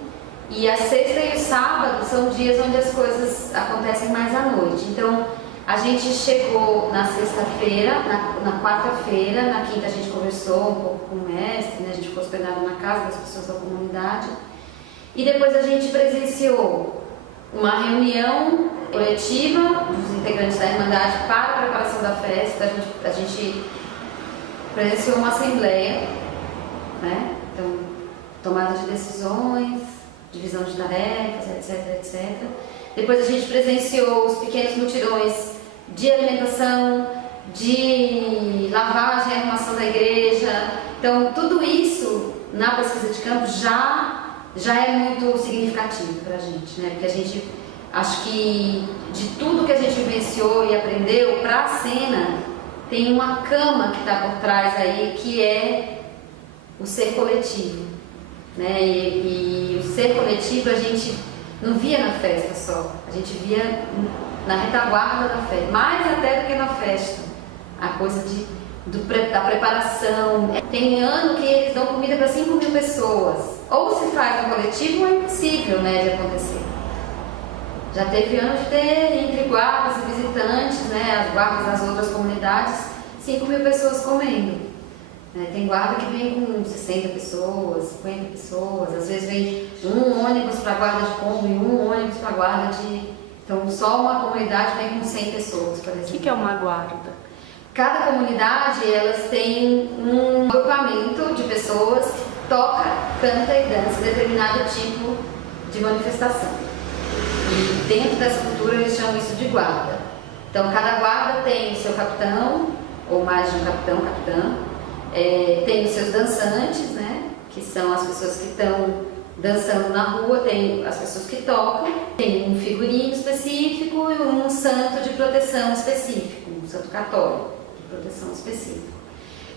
E a sexta e o sábado são dias onde as coisas acontecem mais à noite. Então, a gente chegou na sexta-feira, na quarta-feira, na quinta a gente conversou um pouco com o mestre, né? A gente ficou hospedado na casa das pessoas da comunidade. E depois a gente presenciou uma reunião coletiva dos integrantes da Irmandade para a preparação da festa. A gente presenciou uma assembleia, né? Então, tomada de decisões, divisão de tarefas, etc, etc. Depois a gente presenciou os pequenos mutirões de alimentação, de lavagem e arrumação da igreja. Então, tudo isso, na pesquisa de campo, já já é muito significativo pra gente, né? Porque a gente, acho que de tudo que a gente vivenciou e aprendeu, pra cena, tem uma cama que tá por trás aí, que é o ser coletivo, né? E o ser coletivo a gente não via na festa só, a gente via na retaguarda da festa, mais até do que na festa, a coisa da preparação. Tem ano que eles dão comida para 5.000 pessoas, ou se faz no coletivo ou é impossível, né, de acontecer. Já teve ano de ter entre guardas e visitantes, né, as guardas das outras comunidades, 5.000 pessoas comendo. Tem guarda que vem com 60 pessoas, 50 pessoas, às vezes vem um ônibus para a guarda de Congo e um ônibus para a guarda de... Então só uma comunidade vem com 100 pessoas, por exemplo. O que é uma guarda? Cada comunidade, elas têm um agrupamento de pessoas que toca, canta e dança determinado tipo de manifestação. E dentro dessa cultura eles chamam isso de guarda. Então cada guarda tem o seu capitão, ou mais de um capitão, capitã. Tem os seus dançantes, né, que são as pessoas que estão dançando na rua, tem as pessoas que tocam, tem um figurino específico e um santo de proteção específico, um santo católico de proteção específico.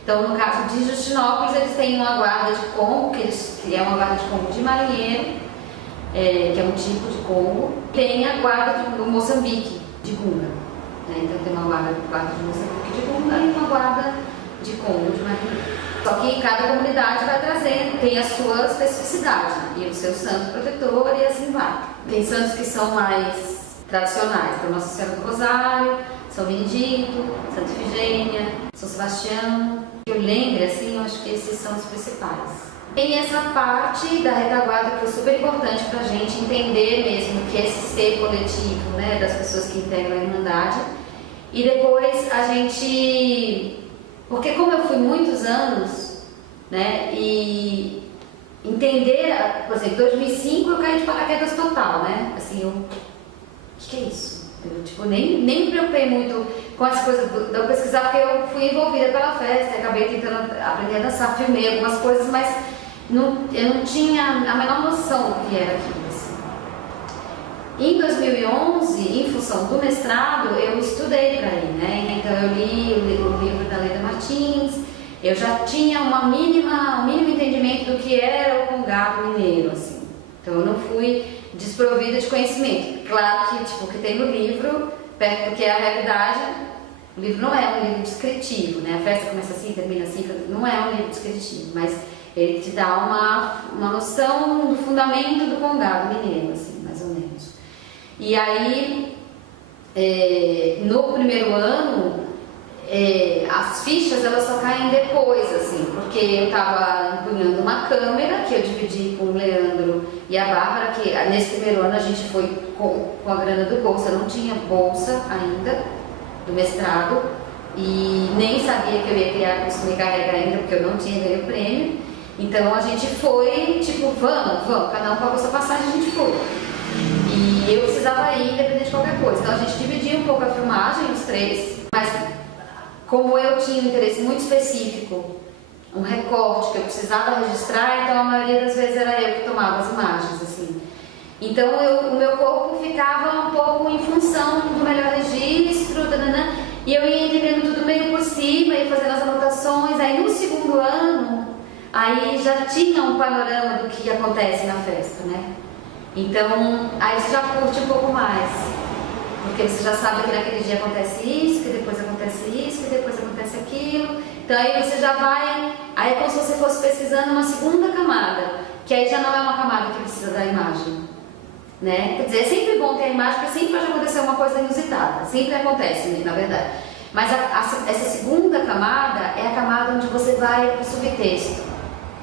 Então, no caso de Justinópolis, eles têm uma guarda de Congo, que é uma guarda de Congo de marinheiro, que é um tipo de Congo. Tem a guarda do Moçambique, de Gunga. Então, tem uma guarda de Moçambique de Gunga e uma guarda de Congo, de marinheiro. Só que cada comunidade vai trazendo, tem a sua especificidade, né? E o seu santo protetor e assim vai. Tem santos que são mais tradicionais, então Nossa Senhora do Rosário, São Benedito, Santa Ifigênia, São Sebastião. Que eu lembro, assim, eu acho que esses são os principais. Tem essa parte da retaguarda que foi super importante pra gente entender mesmo que esse ser coletivo, né, das pessoas que integram a Irmandade. E depois a gente... Porque como eu fui muitos anos, né, e entender, por exemplo, em 2005 eu caí de paraquedas total, né, assim, o que é isso? Eu, tipo, nem me preocupei muito com essa coisa de eu pesquisar, porque eu fui envolvida pela festa, acabei tentando aprender a dançar, filmei algumas coisas, mas eu não tinha a menor noção do que era aquilo. Em 2011, em função do mestrado, eu estudei para ir, né? Então eu li o livro da Leda Martins, eu já tinha um mínimo entendimento do que era o congado mineiro, assim. Então eu não fui desprovida de conhecimento. Claro que, tipo, o que tem no livro, perto do que é a realidade, o livro não é um livro descritivo, né? A festa começa assim, termina assim, não é um livro descritivo, mas ele te dá uma noção do fundamento do congado mineiro, assim, mais ou menos. E aí, no primeiro ano, as fichas elas só caem depois, assim, porque eu estava empunhando uma câmera que eu dividi com o Leandro e a Bárbara, que nesse primeiro ano a gente foi com a grana do bolsa, não tinha bolsa ainda do mestrado e nem sabia que eu ia criar curso Me Carrega ainda, porque eu não tinha ganho o prêmio. Então a gente foi, tipo, vamos, cada um pagou sua passagem, a gente foi. E eu precisava ir independente de qualquer coisa. Então a gente dividia um pouco a filmagem, os três, mas como eu tinha um interesse muito específico, um recorte que eu precisava registrar, então a maioria das vezes era eu que tomava as imagens, assim. Então o meu corpo ficava um pouco em função do melhor registro, e eu ia entendendo tudo meio por cima, ia fazendo as anotações. Aí no segundo ano, aí já tinha um panorama do que acontece na festa, né? Então, aí você já curte um pouco mais, porque você já sabe que naquele dia acontece isso, que depois acontece isso, que depois acontece aquilo. Então aí você já vai, aí é como se você fosse pesquisando uma segunda camada, que aí já não é uma camada que precisa da imagem, né? Quer dizer, é sempre bom ter a imagem, porque sempre pode acontecer uma coisa inusitada, sempre acontece, na verdade. Mas essa segunda camada é a camada onde você vai para o subtexto.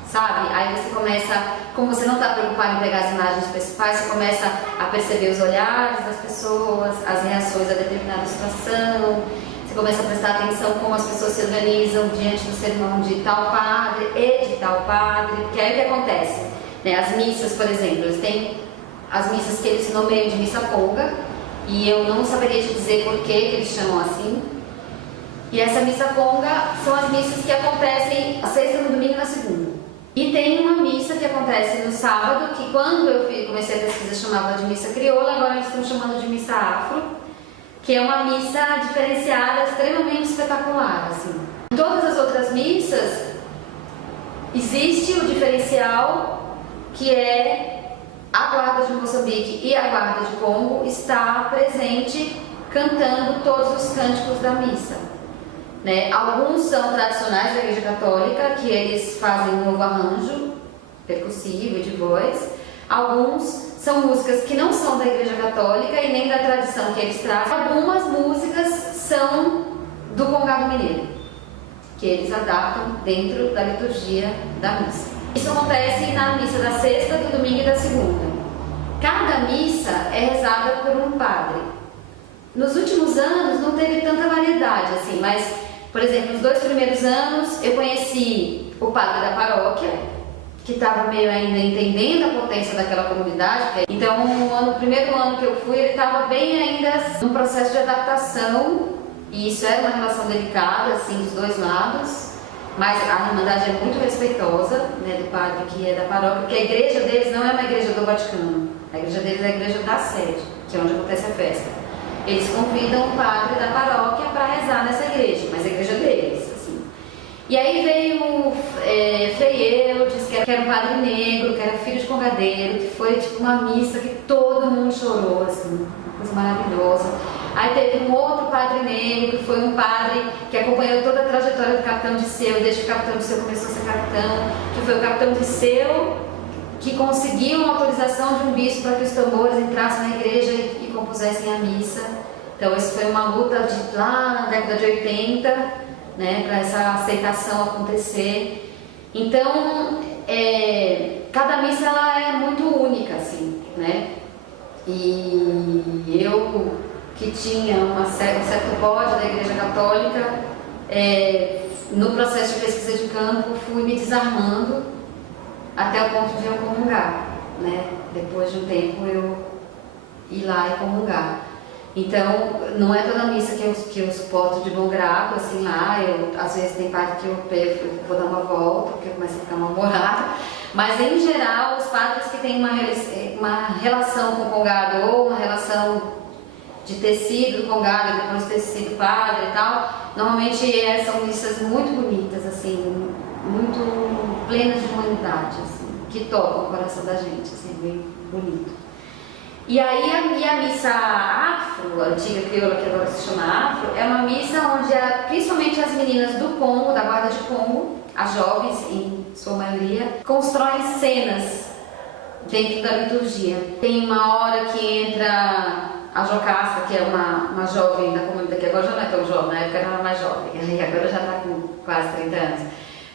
Sabe? Aí você começa, como você não está preocupado em pegar as imagens principais, você começa a perceber os olhares das pessoas, as reações a determinada situação, você começa a prestar atenção como as pessoas se organizam diante do sermão de tal padre e de tal padre, porque aí o que acontece? Né? As missas, por exemplo, eles têm as missas que eles nomeiam de missa conga, e eu não saberia te dizer por que eles chamam assim. E essa missa conga são as missas que acontecem a sexta, no domingo e na segunda. E tem uma missa que acontece no sábado, que quando eu comecei a pesquisa chamava de missa crioula, agora eles estão chamando de missa afro, que é uma missa diferenciada, extremamente espetacular, assim. Em todas as outras missas existe o diferencial que é a Guarda de Moçambique e a Guarda de Congo está presente cantando todos os cânticos da missa, né? Alguns são tradicionais da Igreja Católica, que eles fazem um novo arranjo percussivo e de voz. Alguns são músicas que não são da Igreja Católica e nem da tradição que eles trazem. Algumas músicas são do Congado Mineiro, que eles adaptam dentro da liturgia da missa. Isso acontece na missa da sexta, do domingo e da segunda. Cada missa é rezada por um padre. Nos últimos anos não teve tanta variedade assim, mas, por exemplo, nos 2 primeiros anos eu conheci o padre da paróquia, que estava meio ainda entendendo a potência daquela comunidade. Então, no primeiro ano que eu fui, ele estava bem ainda num processo de adaptação, e isso era uma relação delicada, assim, dos dois lados, mas a Irmandade é muito respeitosa, né, do padre que é da paróquia, porque a igreja deles não é uma igreja do Vaticano, a igreja deles é a igreja da sede, que é onde acontece a festa. Eles convidam o padre da paróquia para rezar nessa igreja, mas a igreja deles, assim. E aí veio o Frei Eudes, que era um padre negro, que era filho de congadeiro, que foi tipo uma missa que todo mundo chorou, assim, uma coisa maravilhosa. Aí teve um outro padre negro, que foi um padre que acompanhou toda a trajetória do capitão Disseu, desde que o capitão Disseu começou a ser capitão, que foi o capitão Disseu, que conseguiu uma autorização de um bispo para que os tambores entrassem na igreja e compusessem a missa. Então, isso foi uma luta de lá na década de 80, né, para essa aceitação acontecer. Então, cada missa ela é muito única, assim, né? E eu, que tinha um certo bode da Igreja Católica, no processo de pesquisa de campo, fui me desarmando até o ponto de eu comungar, né? Depois de um tempo eu ir lá e comungar. Então, não é toda missa que eu suporto de bom grado, assim, lá, às vezes tem parte que eu vou dar uma volta, porque eu começo a ficar mal-humorada, mas em geral, os padres que têm uma relação com o congado, ou uma relação de ter sido congado, depois de ter sido padre e tal, normalmente são missas muito bonitas, assim, muito plenas de humanidade, assim, que tocam o coração da gente, assim, bem bonito. E aí a missa afro, a antiga crioula que agora se chama afro, é uma missa onde principalmente as meninas do Congo, da Guarda de Congo, as jovens em sua maioria, constroem cenas dentro da liturgia. Tem uma hora que entra a Jocasta, que é uma jovem da comunidade, que agora já não é tão jovem, na época era mais jovem, e agora já está com quase 30 anos.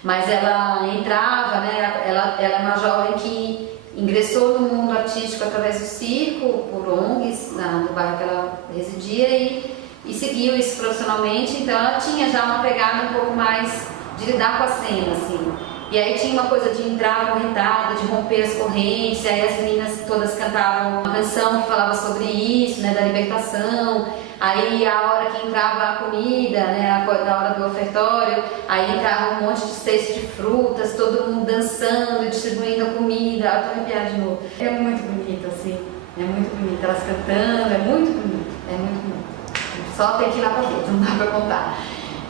Mas ela entrava, né, ela é uma jovem que ingressou no mundo artístico através do circo, por ONGs, no bairro que ela residia, e seguiu isso profissionalmente. Então ela tinha já uma pegada um pouco mais de lidar com a cena, assim. E aí tinha uma coisa de entrar acorrentada, de romper as correntes, e aí as meninas todas cantavam uma canção que falava sobre isso, né, da libertação. Aí a hora que entrava a comida, né, na hora do ofertório, aí entrava um monte de cesto de frutas, todo mundo dançando, distribuindo a comida. Eu tô arrepiada de novo. É muito bonito, assim, é muito bonito. Elas cantando, é muito bonito, é muito bonito. Só tem que ir lá pra ver, não dá pra contar.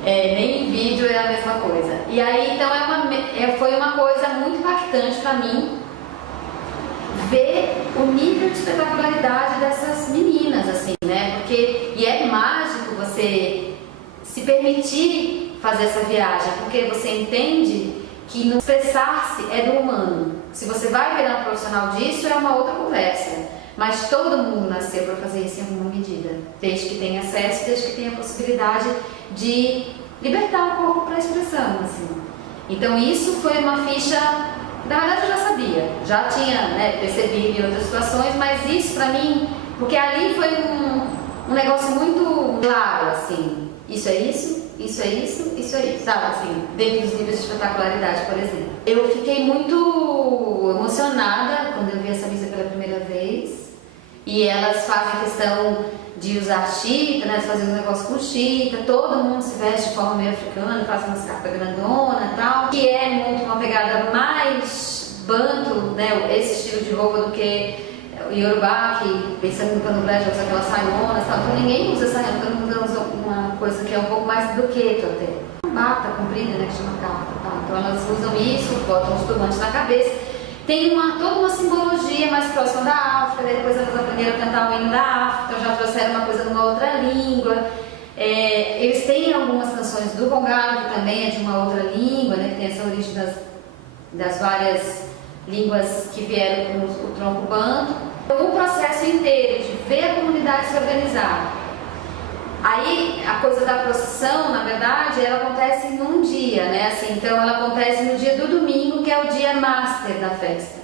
Nem em vídeo é a mesma coisa. E aí, então, foi uma coisa muito impactante pra mim ver o nível de espetacularidade dessas meninas, assim, né? E é mágico você se permitir fazer essa viagem, porque você entende que no expressar-se é do humano. Se você vai virar um profissional disso, é uma outra conversa. Mas todo mundo nasceu para fazer isso em alguma medida, desde que tenha acesso, desde que tenha a possibilidade de libertar o corpo para a expressão, assim. Então isso foi uma ficha, na verdade eu já sabia, já tinha, né, percebido em outras situações, mas isso para mim, porque ali foi um negócio muito claro, assim, isso é isso, isso é isso, isso é isso, sabe, assim, dentro dos níveis de espetacularidade, por exemplo. Eu fiquei muito emocionada quando eu vi essa missa pela primeira vez, e elas fazem questão de usar chita, né, de fazer um negócio com chita, todo mundo se veste de forma meio africana, faz umas cartas grandona e tal, que é muito uma pegada mais banto, né, esse estilo de roupa do que o Yorubá, que pensando no candomblé já usa aquelas saionas e tal, então ninguém usa saiona, todo mundo usa uma coisa que é um pouco mais do que até. Bata comprida, né, que chama capa, tá? Então elas usam isso, botam os turbantes na cabeça. Tem toda uma simbologia mais próxima da África, depois elas aprenderam a cantar o hino da África, então já trouxeram uma coisa numa outra língua. Eles têm algumas canções do Congado, que também é de uma outra língua, né, que tem essa origem das várias línguas que vieram com o tronco banto. O processo inteiro de ver a comunidade se organizar. Aí a coisa da procissão, na verdade, ela acontece num dia, né? Assim, então ela acontece no dia do domingo, que é o dia master da festa.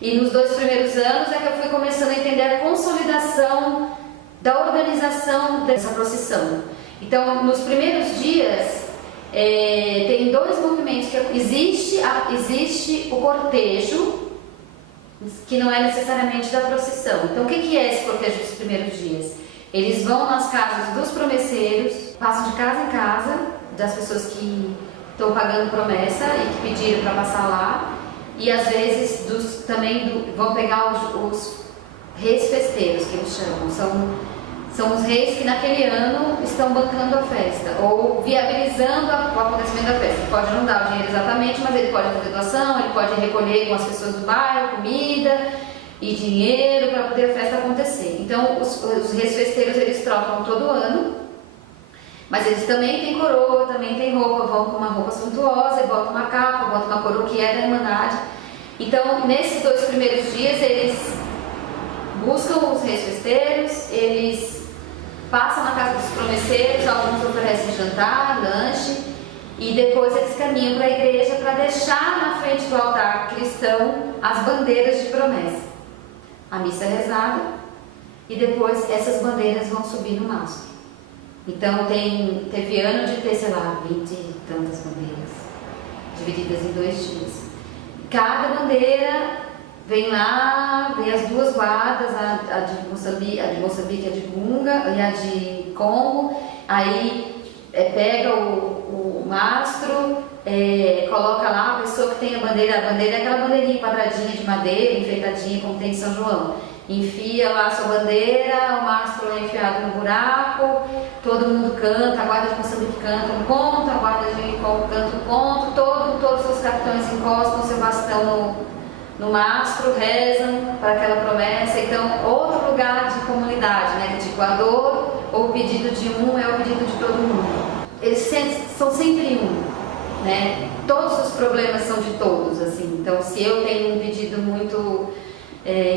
E nos 2 primeiros anos é que eu fui começando a entender a consolidação da organização dessa procissão. Então, nos primeiros dias, tem 2 movimentos. Existe o cortejo, que não é necessariamente da procissão. Então, o que é esse cortejo dos primeiros dias? Eles vão nas casas dos promesseiros, passam de casa em casa, das pessoas que estão pagando promessa e que pediram para passar lá, e às vezes vão pegar os reis festeiros, que eles chamam. São os reis que naquele ano estão bancando a festa, ou viabilizando o acontecimento da festa. Ele pode não dar o dinheiro exatamente, mas ele pode fazer doação, ele pode recolher com as pessoas do bairro, comida e dinheiro para poder a festa acontecer. Então os reis festeiros eles trocam todo ano, mas eles também têm coroa, também têm roupa, vão com uma roupa suntuosa, e botam uma capa, botam uma coroa que é da Irmandade. Então nesses 2 primeiros dias eles buscam os reis festeiros, eles passam na casa dos promesseiros, alguns oferecem jantar, lanche, e depois eles caminham para a igreja para deixar na frente do altar cristão as bandeiras de promessa. A missa é rezada e depois essas bandeiras vão subir no mastro. Então teve ano de ter, sei lá, 20 e tantas bandeiras, divididas em 2 dias. Cada bandeira vem as 2 guardas, a de Moçambique, a de Gunga e a de Congo, aí pega o mastro, coloca lá a pessoa que tem a bandeira é aquela bandeirinha quadradinha de madeira, enfeitadinha como tem em São João. Enfia lá a sua bandeira, o mastro é enfiado no buraco, todo mundo canta, a guarda de Moçambique canta um ponto, a guarda de Congo canta um ponto, todos os capitães encostam seu bastão no mastro, rezam para aquela promessa. Então, outro lugar de comunidade, né? Tipo, a dor ou o pedido de um é o pedido de todo mundo. Eles são sempre um, né? Todos os problemas são de todos, assim. Então, se eu tenho um pedido muito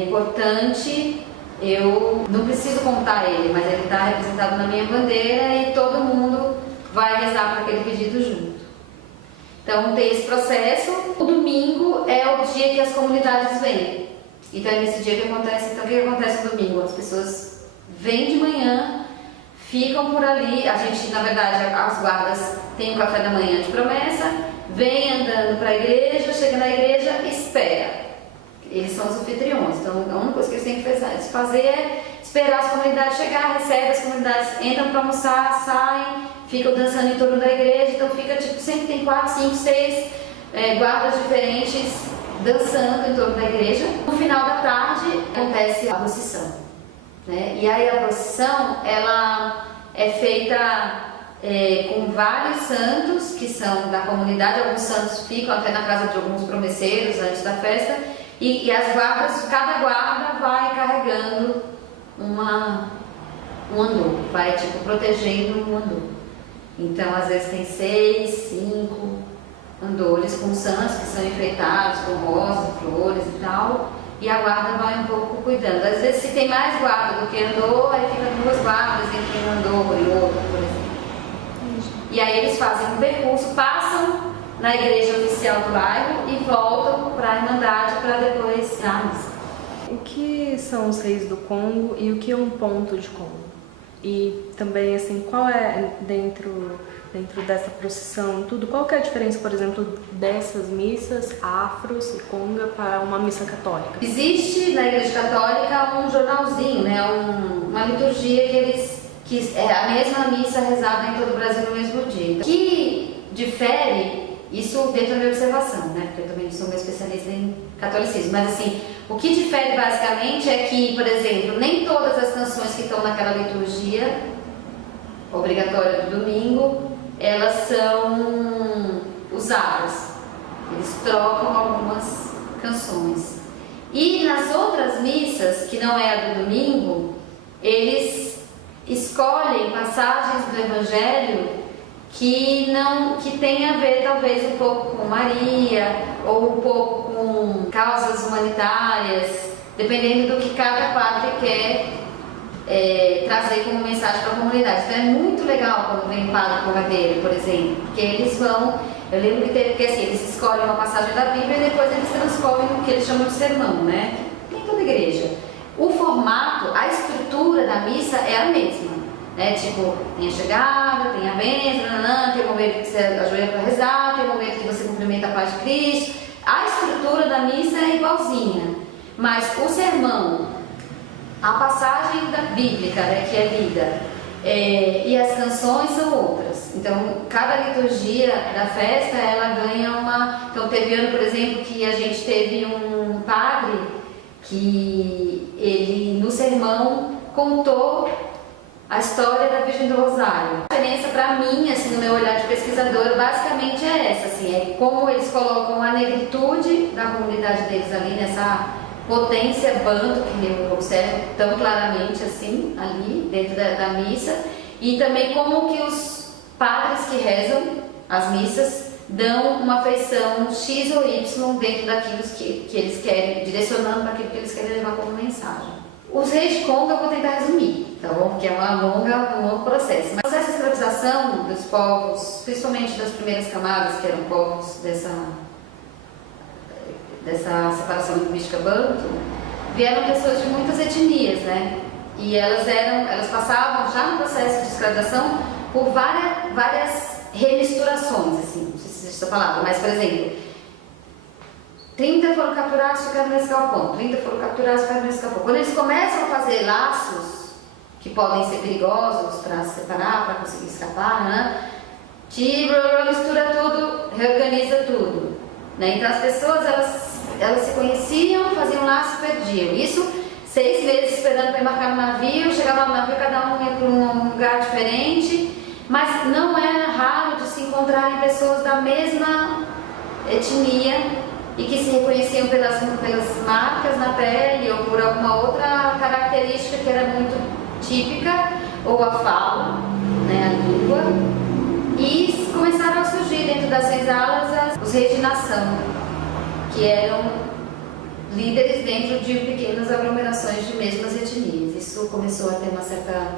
importante, eu não preciso contar ele, mas ele está representado na minha bandeira e todo mundo vai rezar para aquele pedido junto. Então tem esse processo. O domingo é o dia que as comunidades vêm. Então é nesse dia que acontece. Então o que acontece no domingo? As pessoas vêm de manhã, ficam por ali. A gente, na verdade, as guardas têm o café da manhã de promessa, vem andando para a igreja, chega na igreja, espera. Eles são os anfitriões. Então a única coisa que eles têm que fazer é esperar as comunidades chegar, recebe as comunidades, entram para almoçar, saem, ficam dançando em torno da igreja. Então fica tipo, sempre tem 4, 5, 6 guardas diferentes dançando em torno da igreja. No final da tarde acontece a procissão, né? E aí a procissão ela é feita com vários santos que são da comunidade. Alguns santos ficam até na casa de alguns promesseiros antes da festa, e as guardas, cada guarda vai carregando um andor, vai tipo protegendo um andor. Então às vezes tem 6, 5 andores com santos que são enfeitados com rosas, flores e tal, e a guarda vai um pouco cuidando. Às vezes se tem mais guarda do que andor, aí fica 2 guardas entre um andor e outro, por exemplo. E aí eles fazem um percurso, passam na igreja oficial do bairro e voltam para a Irmandade para depois ir à missa. O que são os reis do Congo e o que é um ponto de Congo? E também, assim, qual é dentro dessa procissão, tudo, qual que é a diferença, por exemplo, dessas missas afros e conga para uma missa católica? Existe na Igreja Católica um jornalzinho, né, uma liturgia que é a mesma missa rezada em todo o Brasil no mesmo dia. O que difere, isso dentro da minha observação, né, porque eu também sou uma especialista em catolicismo, mas assim, o que difere basicamente é que, por exemplo, nem todas as canções que estão naquela liturgia obrigatória do domingo, elas são usadas. Eles trocam algumas canções. E nas outras missas, que não é a do domingo, eles escolhem passagens do Evangelho que tem a ver talvez um pouco com Maria ou um pouco com causas humanitárias, dependendo do que cada padre quer trazer como mensagem para a comunidade. Então é muito legal quando vem padre congadeiro, por exemplo, porque eles vão, eu lembro que teve, porque assim, eles escolhem uma passagem da Bíblia e depois eles transformam no que eles chamam de sermão, né? Tem toda a igreja. O formato, a estrutura da missa é a mesma, né? Tipo, tem a chegada, tem a bênção, tem o momento que você ajoelha para rezar, tem o momento que você cumprimenta a paz de Cristo. A estrutura da missa é igualzinha, mas o sermão, a passagem bíblica, né, que é lida, e as canções são outras. Então, cada liturgia da festa, ela ganha uma... Então, teve ano, por exemplo, que a gente teve um padre que ele, no sermão, contou a história da Virgem do Rosário. A diferença para mim, assim, no meu olhar de pesquisadora, basicamente é essa, assim, é como eles colocam a negritude da comunidade deles ali, nessa potência banto, que eu observo tão claramente assim, ali dentro da missa, e também como que os padres que rezam as missas dão uma feição X ou Y dentro daquilo que eles querem, direcionando para aquilo que eles querem levar como mensagem. Os reis de conga eu vou tentar resumir, tá bom? Porque é um longo processo. Mas essa escravização dos povos, principalmente das primeiras camadas, que eram povos dessa separação linguística banto, vieram pessoas de muitas etnias, né? E elas passavam já no processo de escravização por várias remisturações, assim, não sei se existe essa palavra, mas, por exemplo, 30 foram capturados e ficaram nesse galpão, 30 foram capturados e ficaram nesse galpão. Quando eles começam a fazer laços, que podem ser perigosos para se separar, para conseguir escapar, né? Mistura tudo, reorganiza tudo, né? Então as pessoas, elas se conheciam, faziam um laço e perdiam. Isso 6 meses esperando para embarcar no navio, chegava no navio, cada um ia para um lugar diferente, mas não era raro de se encontrarem pessoas da mesma etnia e que se reconheciam pelas marcas na pele ou por alguma outra característica que era muito típica, ou a fala, né, a língua, e começaram a surgir dentro das senzalas os reis de nação, que eram líderes dentro de pequenas aglomerações de mesmas etnias. Isso começou a ter uma certa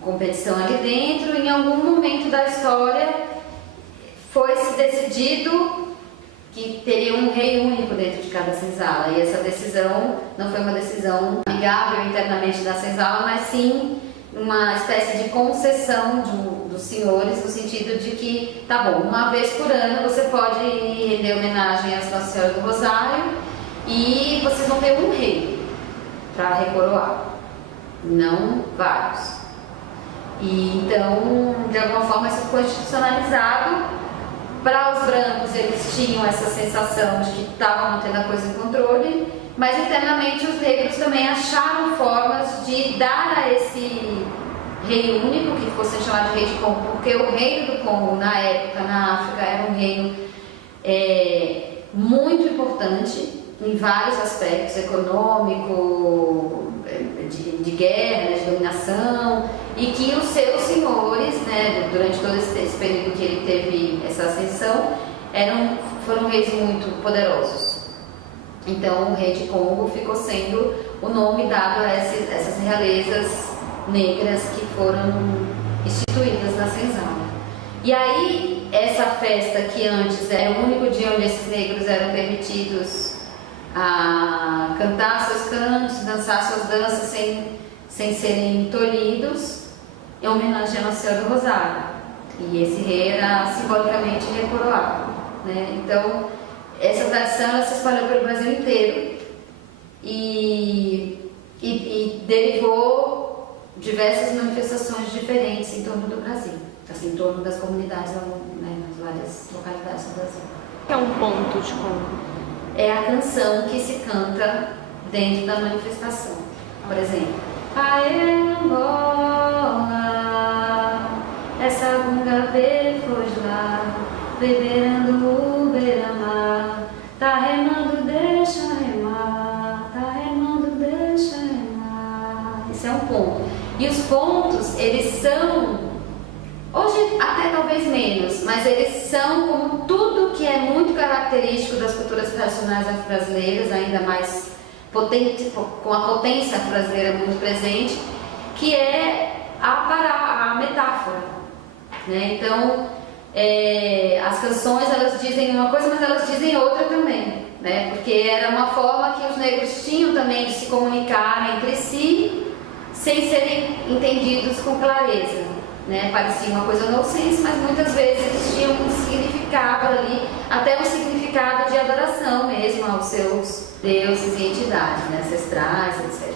competição ali dentro. Em algum momento da história foi-se decidido que teria um rei único dentro de cada senzala, e essa decisão não foi uma decisão amigável internamente da senzala, mas sim uma espécie de concessão dos senhores, no sentido de que, tá bom, uma vez por ano você pode render homenagem à Nossa Senhora do Rosário e vocês vão ter um rei para recoroar, não vários. E então, de alguma forma, isso ficou institucionalizado. Para os brancos, eles tinham essa sensação de que estavam mantendo a coisa em controle, mas internamente os negros também acharam formas de dar a esse rei único, que ficou sendo chamado de rei de Congo, porque o reino do Congo, na época, na África, era um reino muito importante em vários aspectos, econômico, de guerra, de dominação, e que os seus senhores, né, durante todo esse período que ele teve essa ascensão, foram reis muito poderosos. Então o rei de Congo ficou sendo o nome dado a essas realezas negras que foram instituídas na senzala. E aí essa festa, que antes era o único dia onde esses negros eram permitidos a cantar seus cantos, dançar suas danças sem serem tolhidos, em homenagem a Nossa Senhora do Rosário. E esse rei era simbolicamente recoroado, né? Então, essa tradição ela se espalhou pelo Brasil inteiro e derivou diversas manifestações diferentes em torno do Brasil, assim, em torno das comunidades, né, nas várias localidades do Brasil. O que é um ponto de conga? É a canção que se canta dentro da manifestação. Por exemplo, aê Angola, essa gunga veio foi lá, beberando o beira-mar, tá remando, deixa remar, tá remando, deixa remar. Esse é um ponto. E os pontos, eles são, hoje até talvez menos, mas eles são como tudo que é muito característico das culturas tradicionais afro-brasileiras, ainda mais potente, com a potência afro-brasileira muito presente, que é a metáfora, né? Então, as canções elas dizem uma coisa, mas elas dizem outra também, né? Porque era uma forma que os negros tinham também de se comunicar entre si, sem serem entendidos com clareza, né? Parecia uma coisa nonsense, mas muitas vezes eles tinham um significado ali, até um significado de adoração mesmo aos seus deuses e entidades, né? Ancestrais, etc.